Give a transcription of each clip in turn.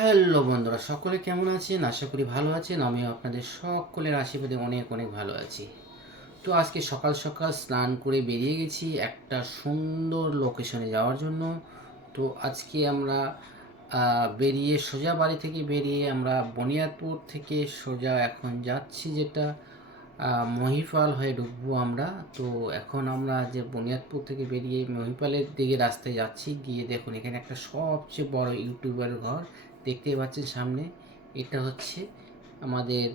Hello বন্ধুরা, সকলে কেমন আছেন? আশা করি ভালো আছেন। আমিও আপনাদের সকলের আশীর্বাদে অনেক অনেক ভালো আছি। তো আজকে সকাল সকাল স্নান করে বেরিয়ে গেছি একটা সুন্দর লোকেশনে যাওয়ার জন্য। তো আজকে আমরা বেরিয়ে সোজা বাড়ি থেকে বেরিয়ে আমরা বুনিয়াদপুর থেকে সোজা এখন যাচ্ছি যেটা মহিপাল হয়ে ঢুকবো আমরা। তো এখন আমরা যে বুনিয়াদপুর থেকে বেরিয়ে মহিপালের দিকে রাস্তায় যাচ্ছি। গিয়ে দেখুন এখানে একটা সবচেয়ে বড় ইউটিউবের ঘর দেখতেই পাচ্ছেন সামনে। এটা হচ্ছে আমাদের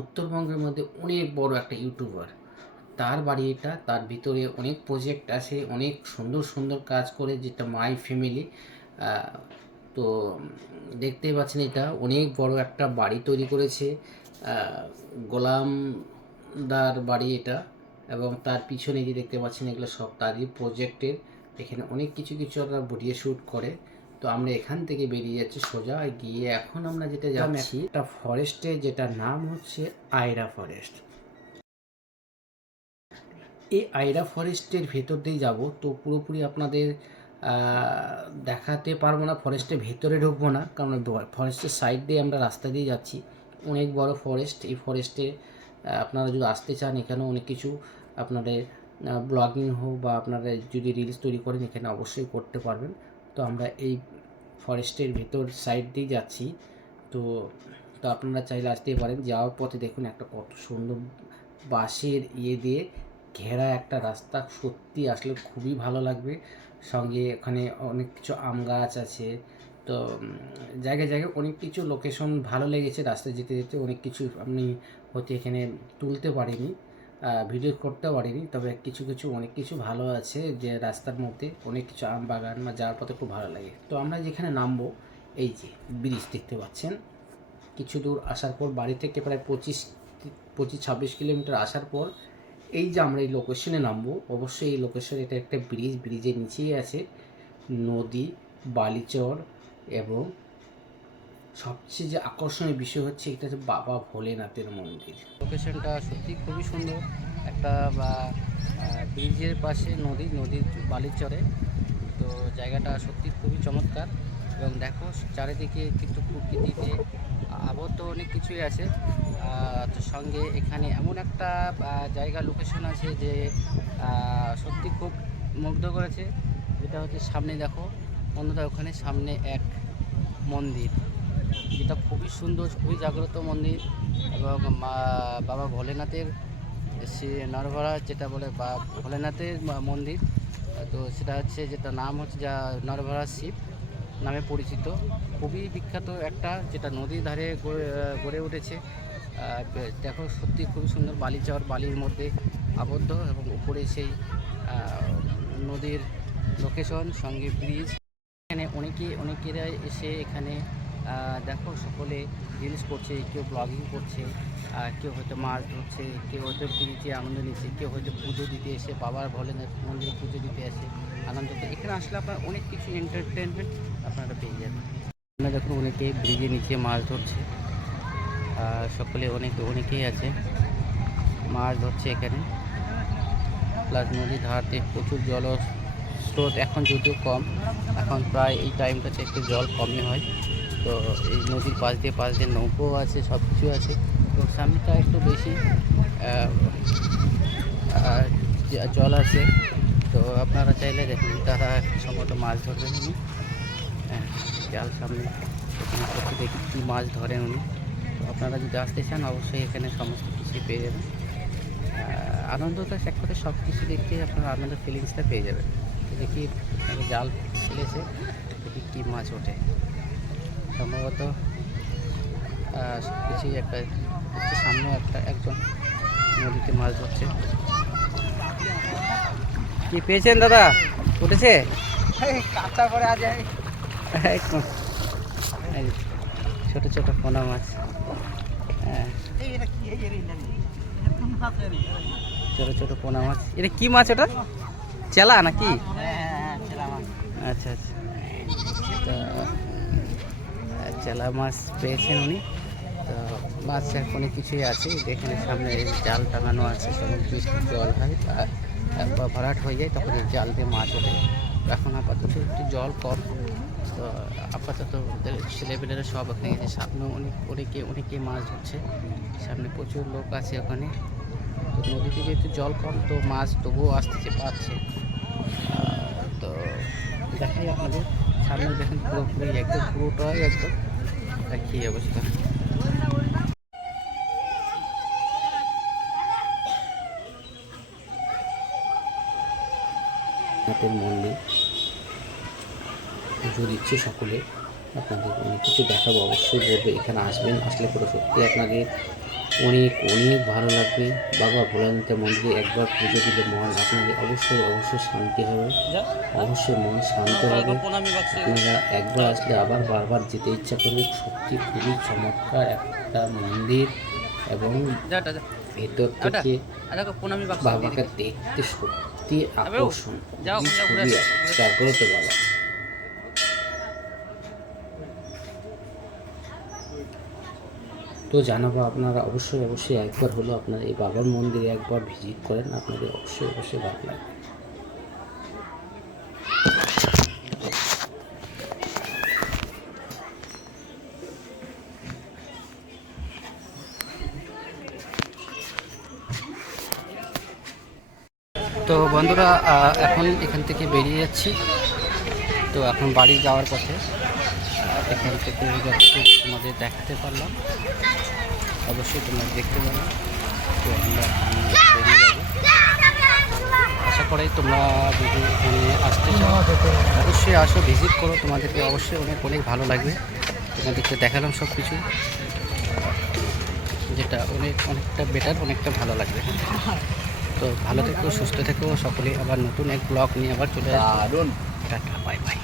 উত্তরবঙ্গের মধ্যে অনেক বড় একটা ইউটিউবার, তার বাড়ি এটা। তার ভিতরে অনেক প্রজেক্ট আছে, অনেক সুন্দর সুন্দর কাজ করে, যেটা মাই ফ্যামিলি। তো দেখতেই পাচ্ছেন এটা অনেক বড় একটা বাড়ি তৈরি করেছে, গোলামদার বাড়ি এটা। এবং তার পিছনে যে দেখতে পাচ্ছেন এগুলো সব তারই প্রজেক্টের। এখানে অনেক কিছু কিছু ওরা ভিডিও শ্যুট করে। তো আমরা এখান থেকে বেরিয়ে যাচ্ছি সোজা গিয়ে এখন আমরা যেটা যাচ্ছি একটা ফরেস্টে, যেটার নাম হচ্ছে আইরা ফরেস্ট। এই আইরা ফরেস্টের ভেতর দিয়ে যাব। তো পুরোপুরি আপনাদের দেখাতে পারবো না, ফরেস্টের ভেতরে ঢুকবো না, কারণ ফরেস্টের সাইড দিয়ে আমরা রাস্তা দিয়ে যাচ্ছি। অনেক বড় ফরেস্ট। এই ফরেস্টে আপনারা যদি আসতে চান, এখানে অনেক কিছু আপনাদের ব্লগিং হোক বা আপনারা যদি রিলস তৈরি করেন, এখানে অবশ্যই করতে পারবেন। তো আমরা এই ফরেস্টের ভেতর সাইড দিয়ে যাচ্ছি। তো তো আপনারা চাইলে আসতেই পারেন। যাওয়ার পথে দেখুন একটা কত সুন্দর বাঁশের দিয়ে ঘেরা একটা রাস্তা, সত্যি আসলে খুবই ভালো লাগবে। সঙ্গে ওখানে অনেক কিছু আম গাছ আছে। তো জায়গায় জায়গায় অনেক কিছু লোকেশন ভালো লেগেছে। রাস্তায় যেতে যেতে অনেক কিছু আমি হয়তো এখানে তুলতে পারিনি, ভিডিও করতে পারিনি, তবে কিছু কিছু অনেক কিছু ভালো আছে। যে রাস্তার মধ্যে অনেক কিছু আম বাগান বা যাওয়ার পথে খুব ভালো লাগে। তো আমরা যেখানে নামবো, এই যে ব্রিজ দেখতে পাচ্ছেন, কিছু দূর আসার পর বাড়ি থেকে প্রায় 25-26 কিলোমিটার আসার পর এই যে আমরা এই লোকেশনে নামবো। অবশ্যই এই লোকেশন, এটা একটা ব্রিজ, ব্রিজের নিচেই আছে নদী, বালিচর, এবং সবচেয়ে যে আকর্ষণীয় বিষয় হচ্ছে এটা হচ্ছে বাবা ভোলেনাথের মন্দির। লোকেশনটা সত্যি খুবই সুন্দর। একটা ব্রিজের পাশে নদীর বালিচরে। তো জায়গাটা সত্যি খুবই চমৎকার। এবং দেখো চারিদিকে কিন্তু প্রকৃতিতে আবদ্ধ অনেক কিছুই আছে। তো সঙ্গে এখানে এমন একটা জায়গা লোকেশন আছে যে সত্যি খুব মুগ্ধ করেছে। যেটা হচ্ছে সামনে দেখো বন্ধুরা, ওখানে সামনে এক মন্দির, যেটা খুবই সুন্দর, খুবই জাগ্রত মন্দির। এবং বাবা ভোলেনাথের সে নরভরা যেটা বলে বা ভোলেনাথের মন্দির। তো সেটা হচ্ছে, যেটা নাম হচ্ছে যা নরভরা শিব নামে পরিচিত। খুবই বিখ্যাত একটা, যেটা নদীর ধারে গড়ে উঠেছে। দেখো সত্যি খুবই সুন্দর, বালিচর, বালির মধ্যে আবদ্ধ, এবং উপরে সেই নদীর লোকেশন, সঙ্গে ব্রিজ। এখানে অনেকেরাই এসে এখানে দেখো সকলে রিলস করছে, কেউ ব্লগিং করছে, কেউ হয়তো মাছ ধরছে, কেউ হয়তো ব্রিজে আনন্দ নিচ্ছে, কেউ হয়তো পুজো দিতে এসে বাবার ভোলেনাথ মন্দিরে পুজো দিতে আসে আনন্দ। এখানে আসলে আপনার অনেক কিছু এন্টারটেনমেন্ট আপনারা পেয়ে যাবেন। আপনারা দেখুন অনেকে ব্রিজের নিচে মাছ ধরছে, সকলে অনেকেই আছে মাছ ধরছে এখানে। প্লাস নদীর ধারতে প্রচুর স্রোত, এখন যদিও কম, এখন প্রায় এই টাইমটাতে একটু জল কমই হয়। তো এই নদীর পাশ দিয়ে নৌকো আছে, সব কিছু আছে। তো সামনেটা একটু বেশি জল আছে। তো আপনারা চাইলে দেখুন তারা সম্ভবত মাছ ধরবেন উনি, জাল সামনে দেখি কী মাছ ধরেন উনি। তো আপনারা যদি আসতে চান অবশ্যই এখানে সমস্ত কিছুই পেয়ে যাবেন। আনন্দটা এক কথায় সব কিছু দেখতে আপনারা আনন্দের ফিলিংসটা পেয়ে যাবেন। তো দেখি জাল ফেলেছে, দেখি কী মাছ ওঠে। সম্ভবত সব কিছুই একটা হচ্ছে, সামনে একজন নদীতে মাছ ধরছে। কি পেয়েছেন দাদা? উঠেছে কাঁচা করে আজ ছোট ছোট পোনা মাছ। হ্যাঁ, ছোট ছোট পোনা মাছ। এটা কি মাছ? ওটা চেলা নাকি? আচ্ছা আচ্ছা। তো চেলা মাছ পেয়েছেন উনি। তো মাছ অনেক কিছুই আছে এখানে, সামনে জাল টাঙানো আছে। যখন বৃষ্টি জল হয় বা ভরাট হয়ে যায় তখন এই জাল দিয়ে মাছ ওঠে। এখন আপাতত একটু জল কম, তো আপাতত ওদের ছেলেপেলেরা সব ওখানে গেছে। সামনে অনেকে মাছ ধরছে, সামনে প্রচুর লোক আছে ওখানে। তো নদীতে যেহেতু জল কম, তো মাছ তবুও আসতেছে, পাচ্ছে। তো দেখাই আপনাদের সামনে, দেখেন পুরোপুরি একদম পুরোটাই একদম একই অবস্থা। মন্দির পুজো দিচ্ছে সকলে, আপনাদের অনেক কিছু দেখাবো, অবশ্যই বলবে এখানে আসবেন। আসলে পুরো সত্যি আপনাদের অনেক ভালো লাগবে। বাবা ভোলানাথের মন্দিরে একবার পুজো দিলে মন আপনাদের অবশ্যই শান্তি হবে, অবশ্যই মন শান্ত হবে। আপনারা একবার আসলে আবার বারবার যেতে ইচ্ছা করবে। সত্যি খুবই চমৎকার একটা মন্দির, এবং ভেতর থেকে বাবাকে দেখতে সত্যি আকর্ষণ, খুবই জাগ্রত বাবা। তো জানাবো আপনারা অবশ্যই একবার হলো আপনারা এই বাবার মন্দিরে একবার ভিজিট করেন, আপনাদের অবশ্যই ভালো লাগবে। তো বন্ধুরা, এখন এখান থেকে বেরিয়ে যাচ্ছি। তো এখন বাড়ি যাওয়ার পথে এখান থেকে তোমাদের দেখাতে পারলাম, অবশ্যই তোমরা দেখতে পারো। তো আমরা বেরিয়ে যাবো। আশা করি তোমরা যদি এখানে আসতে চাও অবশ্যই আসো, ভিজিট করো, তোমাদেরকে অবশ্যই অনেক ভালো লাগবে। তোমাদেরকে দেখালাম সব কিছু, যেটা অনেকটা বেটার, অনেকটা ভালো লাগবে। তো ভালো থেকো, সুস্থ থেকো সকলে। আবার নতুন এক ব্লগ নিয়ে আবার চলে আসবো। Tata, bye bye.